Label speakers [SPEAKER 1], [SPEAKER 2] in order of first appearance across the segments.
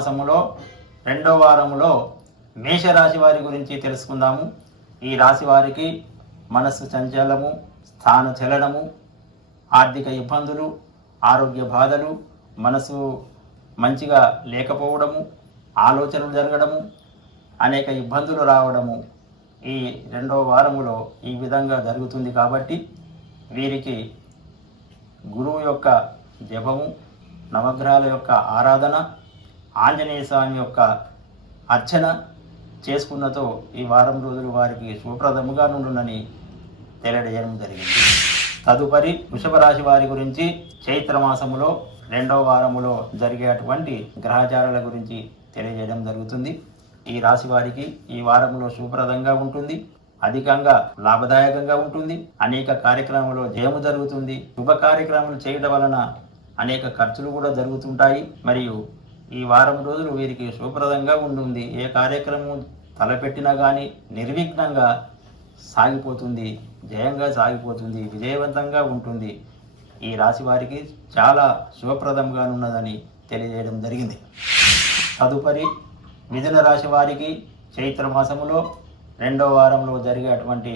[SPEAKER 1] మాసములో రెండో వారములో మేషరాశి వారి గురించి తెలుసుకుందాము. ఈ రాశి వారికి మనస్సు సంచలము స్థాన చలనము ఆర్థిక ఇబ్బందులు ఆరోగ్య బాధలు మనసు మంచిగా లేకపోవడము ఆలోచనలు జరగడము అనేక ఇబ్బందులు రావడము ఈ రెండో వారములో ఈ విధంగా జరుగుతుంది కాబట్టి వీరికి గురువు యొక్క జపము నవగ్రహాల యొక్క ఆరాధన ఆంజనేయ స్వామి యొక్క అర్చన చేసుకున్నతో ఈ వారం రోజులు వారికి శుభప్రదముగా నుండునని తెలియజేయడం జరిగింది. తదుపరి వృషభ రాశి వారి గురించి చైత్రమాసములో రెండవ వారములో జరిగేటువంటి గ్రహచారాల గురించి తెలియజేయడం జరుగుతుంది. ఈ రాశి వారికి ఈ వారంలో శుభప్రదంగా ఉంటుంది. అధికంగా లాభదాయకంగా ఉంటుంది. అనేక కార్యక్రమంలో జయము జరుగుతుంది. శుభ కార్యక్రమాలు చేయడం వలన అనేక ఖర్చులు కూడా జరుగుతుంటాయి. మరియు ఈ వారం రోజులు వీరికి శుభప్రదంగా ఉంటుంది. ఏ కార్యక్రమం తలపెట్టినా కానీ నిర్విఘ్నంగా సాగిపోతుంది. జయంగా సాగిపోతుంది. విజయవంతంగా ఉంటుంది. ఈ రాశి వారికి చాలా శుభప్రదంగా ఉన్నదని తెలియజేయడం జరిగింది. తదుపరి మిథున రాశి వారికి చైత్రమాసములో రెండో వారంలో జరిగేటువంటి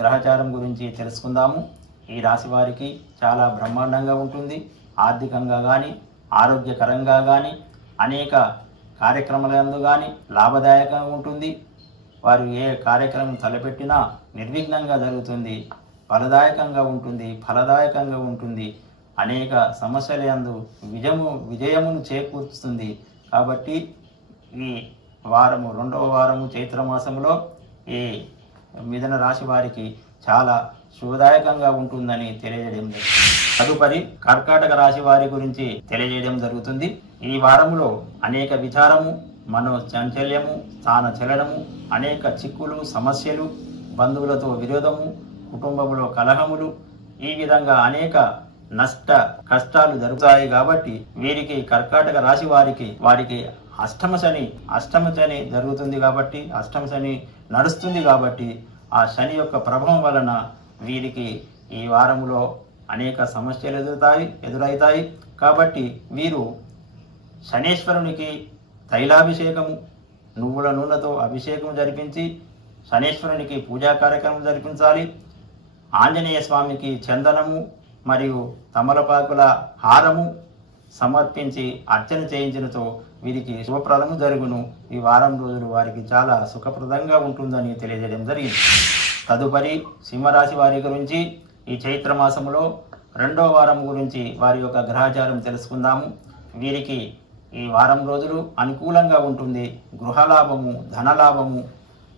[SPEAKER 1] గ్రహచారం గురించి తెలుసుకుందాము. ఈ రాశి వారికి చాలా బ్రహ్మాండంగా ఉంటుంది. ఆర్థికంగా కానీ ఆరోగ్యకరంగా కానీ అనేక కార్యక్రమాలందు కానీ లాభదాయకంగా ఉంటుంది. వారు ఏ కార్యక్రమం తలపెట్టినా నిర్విఘ్నంగా జరుగుతుంది. ఫలదాయకంగా ఉంటుంది ఫలదాయకంగా ఉంటుంది. అనేక సమస్యల యందు విజయము విజయమును చేకూరుస్తుంది. కాబట్టి ఈ వారము రెండవ వారము చైత్ర మాసంలో ఈ మిథున రాశి వారికి చాలా శుభదాయకంగా ఉంటుందని తెలియజేయడం జరిగింది. తదుపరి కర్కాటక రాశి వారి గురించి తెలియజేయడం జరుగుతుంది. ఈ వారములో అనేక విచారము మనో చాంచల్యము స్థాన చలనము అనేక చిక్కులు సమస్యలు బంధువులతో విరోధము కుటుంబంలో కలహములు ఈ విధంగా అనేక నష్ట కష్టాలు జరుగుతాయి కాబట్టి వీరికి కర్కాటక రాశి వారికి వారికి అష్టమ శని అష్టమ శని జరుగుతుంది కాబట్టి అష్టమ శని నడుస్తుంది కాబట్టి ఆ శని యొక్క ప్రభావం వలన వీరికి ఈ వారములో అనేక సమస్యలు ఎదురుతాయి ఎదురవుతాయి కాబట్టి వీరు శనేశ్వరునికి తైలాభిషేకము నువ్వుల నూనెతో అభిషేకం జరిపించి శనేశ్వరునికి పూజా కార్యక్రమం జరిపించాలి. ఆంజనేయ స్వామికి చందనము మరియు తమలపాకుల హారము సమర్పించి అర్చన చేయించినతో వీరికి శుభప్రదము జరుగును. ఈ వారం రోజులు వారికి చాలా సుఖప్రదంగా ఉంటుందని తెలియజేయడం జరిగింది. తదుపరి సింహరాశి వారి గురించి ఈ చైత్రమాసములో రెండో వారం గురించి వారి యొక్క గ్రహచారం తెలుసుకుందాము. వీరికి ఈ వారం రోజులు అనుకూలంగా ఉంటుంది. గృహలాభము ధనలాభము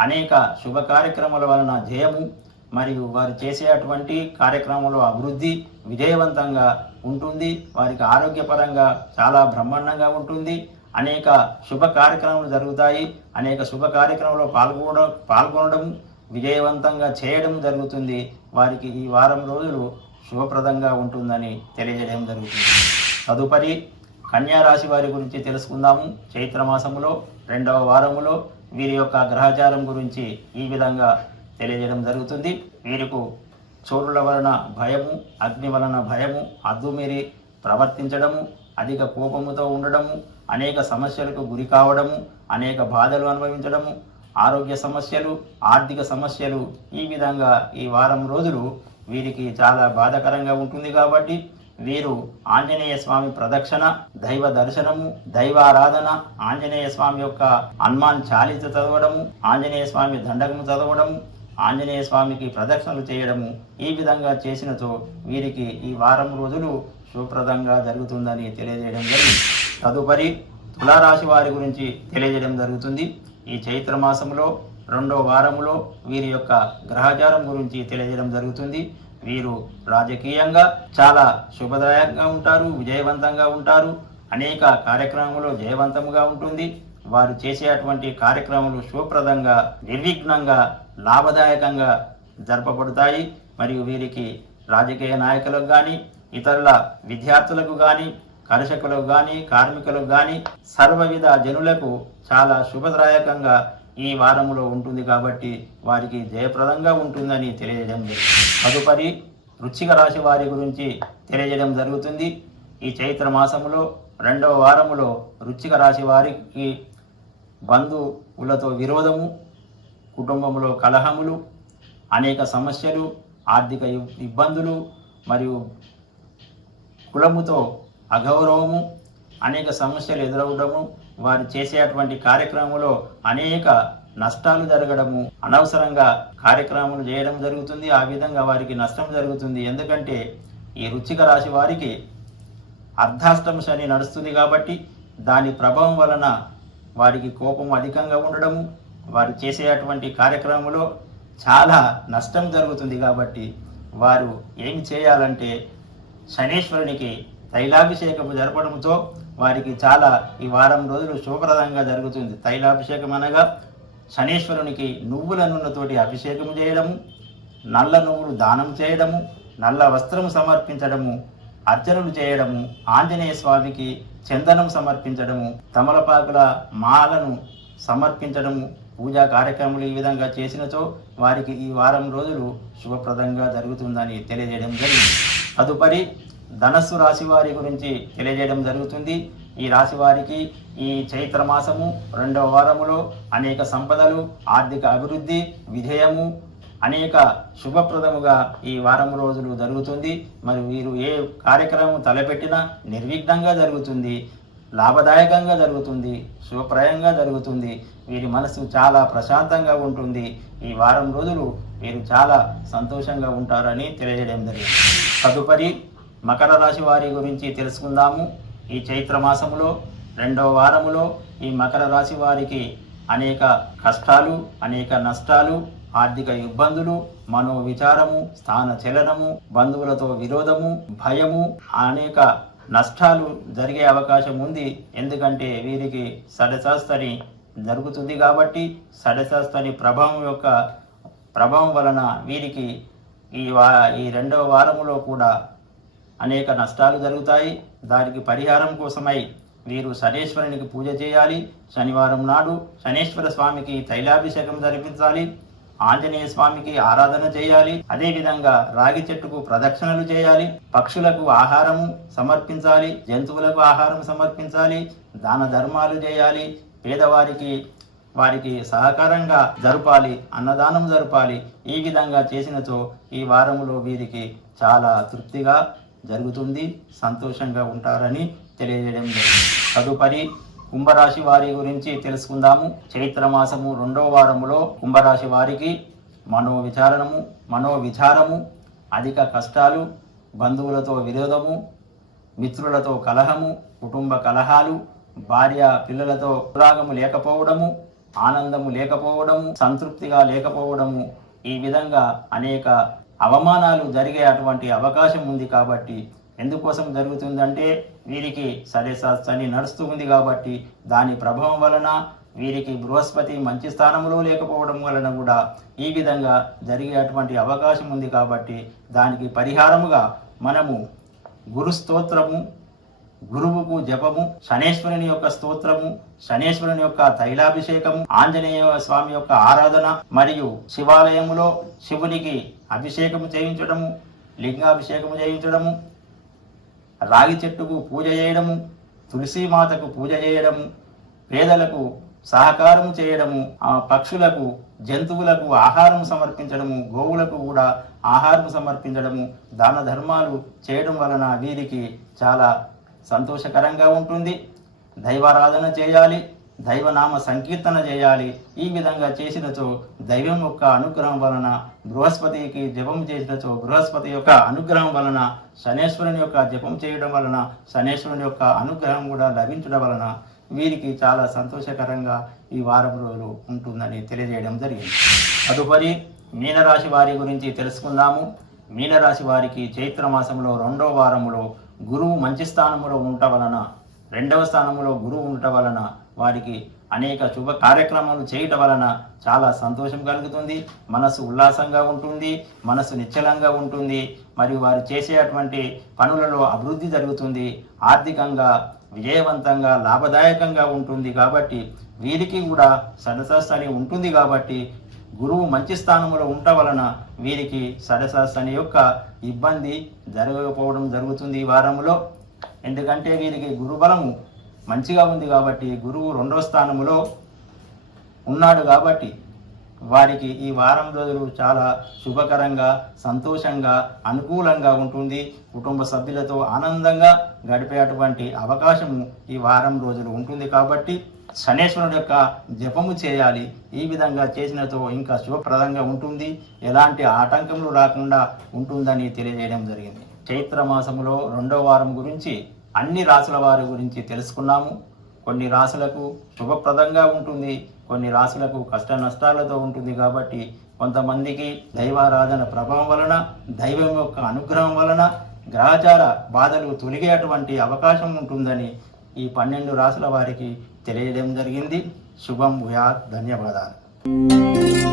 [SPEAKER 1] అనేక శుభ కార్యక్రమాల వలన జయము మరియు వారు చేసేటువంటి కార్యక్రమంలో అభివృద్ధి విజయవంతంగా ఉంటుంది. వారికి ఆరోగ్యపరంగా చాలా బ్రహ్మాండంగా ఉంటుంది. అనేక శుభ కార్యక్రమాలు జరుగుతాయి. అనేక శుభ కార్యక్రమంలో పాల్గొనడం పాల్గొనడం విజయవంతంగా చేయడం జరుగుతుంది. వారికి ఈ వారం రోజులు శుభప్రదంగా ఉంటుందని తెలియజేయడం జరుగుతుంది. తదుపరి కన్యా రాశి వారి గురించి తెలుసుకుందాము. చైత్ర మాసములో రెండవ వారములో వీరి యొక్క గ్రహచారం గురించి ఈ విధంగా తెలియజేయడం జరుగుతుంది. వీరికి చోరుల వలన భయము అగ్ని వలన భయము అద్దుమీరి ప్రవర్తించడము అధిక కోపముతో ఉండడము అనేక సమస్యలకు గురి కావడము అనేక బాధలు అనుభవించడము ఆరోగ్య సమస్యలు ఆర్థిక సమస్యలు ఈ విధంగా ఈ వారం రోజులు వీరికి చాలా బాధకరంగా ఉంటుంది కాబట్టి వీరు ఆంజనేయ స్వామి ప్రదక్షిణ దైవ దర్శనము దైవారాధన ఆంజనేయ స్వామి యొక్క హనుమాన్ చాలీస చదవడము ఆంజనేయ స్వామి దండకము చదవడము ఆంజనేయ స్వామికి ప్రదక్షిణలు చేయడము ఈ విధంగా చేసినతో వీరికి ఈ వారం రోజులు శుభప్రదంగా జరుగుతుందని తెలియజేయడం జరిగింది. తదుపరి తులారాశి వారి గురించి తెలియజేయడం జరుగుతుంది. ఈ చైత్ర మాసంలో రెండో వారములో వీరి యొక్క గ్రహచారం గురించి తెలియజేయడం జరుగుతుంది. వీరు రాజకీయంగా చాలా శుభదాయకంగా ఉంటారు విజయవంతంగా ఉంటారు. అనేక కార్యక్రమంలో జయవంతముగా ఉంటుంది. వారు చేసే అటువంటి కార్యక్రమాలు శుభప్రదంగా నిర్విఘ్నంగా లాభదాయకంగా జరపబడతాయి. మరియు వీరికి రాజకీయ నాయకులకు కానీ ఇతరుల విద్యార్థులకు కానీ కర్షకులకు కానీ కార్మికులకు కానీ సర్వవిధ జనులకు చాలా శుభదాయకంగా ఈ వారములో ఉంటుంది కాబట్టి వారికి జయప్రదంగా ఉంటుందని తెలియజేయడం తదుపరి వృచ్చిక రాశి వారి గురించి తెలియజేయడం జరుగుతుంది. ఈ చైత్ర మాసములో రెండవ వారములో వృచ్చిక రాశి వారికి బంధువులతో విరోధము కుటుంబంలో కలహములు అనేక సమస్యలు ఆర్థిక ఇబ్బందులు మరియు కులముతో అగౌరవము అనేక సమస్యలు ఎదురవడము వారు చేసేటువంటి కార్యక్రమంలో అనేక నష్టాలు జరగడము అనవసరంగా కార్యక్రమాలు చేయడం జరుగుతుంది. ఆ విధంగా వారికి నష్టం జరుగుతుంది. ఎందుకంటే ఈ రుచిక రాశి వారికి అర్ధాష్టమ శని నడుస్తుంది కాబట్టి దాని ప్రభావం వలన వారికి కోపం అధికంగా ఉండడము వారు చేసేటువంటి కార్యక్రమంలో చాలా నష్టం జరుగుతుంది కాబట్టి వారు ఏమి చేయాలంటే శనీశ్వరునికి తైలాభిషేకం జరపడంతో వారికి చాలా ఈ వారం రోజులు శుభప్రదంగా జరుగుతుంది. తైలాభిషేకం అనగా శనీశ్వరునికి నువ్వుల నూనెతోటి అభిషేకం చేయడము నల్ల నువ్వులు దానం చేయడము నల్ల వస్త్రము సమర్పించడము అర్చనలు చేయడము ఆంజనేయ స్వామికి చందనం సమర్పించడము తమలపాకుల మాలను సమర్పించడము పూజా కార్యక్రమాలు ఈ విధంగా చేసినచో వారికి ఈ వారం రోజులు శుభప్రదంగా జరుగుతుందని తెలియజేయడం జరిగింది. తదుపరి ధనస్సు రాశి వారి గురించి తెలియజేయడం జరుగుతుంది. ఈ రాశి వారికి ఈ చైత్ర మాసము రెండవ వారములో అనేక సంపదలు ఆర్థిక అభివృద్ధి విధేయము అనేక శుభప్రదముగా ఈ వారం రోజులు జరుగుతుంది. మరి వీరు ఏ కార్యక్రమం తలపెట్టినా నిర్విఘ్నంగా జరుగుతుంది లాభదాయకంగా జరుగుతుంది శుభప్రయంగా జరుగుతుంది. వీరి మనసు చాలా ప్రశాంతంగా ఉంటుంది. ఈ వారం రోజులు వీరు చాలా సంతోషంగా ఉంటారని తెలియజేయడం జరిగింది. తదుపరి మకర రాశి వారి గురించి తెలుసుకుందాము. ఈ చైత్ర మాసములో రెండవ వారములో ఈ మకర రాశి వారికి అనేక కష్టాలు అనేక నష్టాలు ఆర్థిక ఇబ్బందులు మనో విచారము స్థాన చలనము బంధువులతో విరోధము భయము అనేక నష్టాలు జరిగే అవకాశం ఉంది. ఎందుకంటే వీరికి సడశాస్తని జరుగుతుంది కాబట్టి సడశాస్తని ప్రభావం యొక్క ప్రభావం వలన వీరికి ఈ వా ఈ రెండవ వారములో కూడా అనేక నష్టాలు జరుగుతాయి. దానికి పరిహారం కోసమై వీరు శనేశ్వరునికి పూజ చేయాలి. శనివారం నాడు శనేశ్వర స్వామికి తైలాభిషేకం జరిపించాలి. ఆంజనేయ స్వామికి ఆరాధన చేయాలి. అదేవిధంగా రాగి చెట్టుకు ప్రదక్షిణలు చేయాలి. పక్షులకు ఆహారము సమర్పించాలి. జంతువులకు ఆహారం సమర్పించాలి. దాన ధర్మాలు చేయాలి. పేదవారికి వారికి సహకారంగా జరపాలి. అన్నదానం జరపాలి. ఈ విధంగా చేసినచో ఈ వారంలో వీరికి చాలా తృప్తిగా జరుగుతుంది సంతోషంగా ఉంటారని తెలియజేయడం జరిగింది. తదుపరి కుంభరాశి వారి గురించి తెలుసుకుందాము. చైత్ర మాసము రెండవ వారములో కుంభరాశి వారికి మనో విచారణము మనో విచారము అధిక కష్టాలు బంధువులతో విరోధము మిత్రులతో కలహము కుటుంబ కలహాలు భార్య పిల్లలతో అనురాగము లేకపోవడము ఆనందము లేకపోవడము సంతృప్తిగా లేకపోవడము ఈ విధంగా అనేక అవమానాలు జరిగే అటువంటి అవకాశం ఉంది కాబట్టి ఎందుకోసం జరుగుతుందంటే వీరికి సరేసాస్తని నడుస్తూ ఉంది కాబట్టి దాని ప్రభావం వలన వీరికి బృహస్పతి మంచి స్థానంలో లేకపోవడం వలన కూడా ఈ విధంగా జరిగే అటువంటి అవకాశం ఉంది కాబట్టి దానికి పరిహారముగా మనము గురు స్తోత్రము గురువుకు జపము శనేశ్వరుని యొక్క స్తోత్రము శనేశ్వరుని యొక్క తైలాభిషేకము ఆంజనేయ స్వామి యొక్క ఆరాధన మరియు శివాలయములో శివునికి అభిషేకము చేయించడము లింగాభిషేకము చేయించడము రాగి చెట్టుకు పూజ చేయడము తులసి మాతకు పూజ చేయడము పేదలకు సహకారం చేయడము ఆ పక్షులకు జంతువులకు ఆహారం సమర్పించడము గోవులకు కూడా ఆహారం సమర్పించడము దాన ధర్మాలు చేయడం వలన వీరికి చాలా సంతోషకరంగా ఉంటుంది. దైవారాధన చేయాలి దైవనామ సంకీర్తన చేయాలి. ఈ విధంగా చేసినచో దైవం యొక్క అనుగ్రహం వలన బృహస్పతికి జపం చేసినచో బృహస్పతి యొక్క అనుగ్రహం వలన శనేశ్వరుని యొక్క జపం చేయడం వలన శనేశ్వరుని యొక్క అనుగ్రహం కూడా లభించడం వలన వీరికి చాలా సంతోషకరంగా ఈ వారం రోజులు ఉంటుందని తెలియజేయడం జరిగింది. తదుపరి మీనరాశి వారి గురించి తెలుసుకుందాము. మీనరాశి వారికి చైత్ర మాసంలో రెండో వారములో గురువు మంచి స్థానములో ఉండటం వలన రెండవ స్థానంలో గురువు ఉండటం వలన వారికి అనేక శుభ కార్యక్రమాలు చేయటం వలన చాలా సంతోషం కలుగుతుంది మనసు ఉల్లాసంగా ఉంటుంది మనసు నిశ్చలంగా ఉంటుంది మరియు వారు చేసేటువంటి పనులలో అభివృద్ధి జరుగుతుంది ఆర్థికంగా విజయవంతంగా లాభదాయకంగా ఉంటుంది కాబట్టి వీరికి కూడా సదసస్థని ఉంటుంది కాబట్టి గురువు మంచి స్థానంలో ఉంట వలన వీరికి సడసస్తని యొక్క ఇబ్బంది జరగకపోవడం జరుగుతుంది ఈ వారంలో ఎందుకంటే వీరికి గురుబలము మంచిగా ఉంది కాబట్టి గురువు రెండవ స్థానములో ఉన్నాడు కాబట్టి వారికి ఈ వారం రోజులు చాలా శుభకరంగా సంతోషంగా అనుకూలంగా ఉంటుంది. కుటుంబ సభ్యులతో ఆనందంగా గడిపేటువంటి అవకాశము ఈ వారం రోజులు ఉంటుంది కాబట్టి శనేశ్వరుడు యొక్క జపము చేయాలి. ఈ విధంగా చేసినతో ఇంకా శుభప్రదంగా ఉంటుంది. ఎలాంటి ఆటంకములు రాకుండా ఉంటుందని తెలియజేయడం జరిగింది. చైత్ర మాసములో రెండో వారం గురించి అన్ని రాసుల వారి గురించి తెలుసుకున్నాము. కొన్ని రాసులకు శుభప్రదంగా ఉంటుంది. కొన్ని రాసులకు కష్ట నష్టాలతో ఉంటుంది కాబట్టి కొంతమందికి దైవారాధన ప్రభావం వలన దైవం యొక్క అనుగ్రహం వలన గ్రహచార బాధలు తొలిగేటువంటి అవకాశం ఉంటుందని ఈ పన్నెండు రాసుల వారికి తెలియడం జరిగింది. శుభం భూయా ధన్యవాదాలు.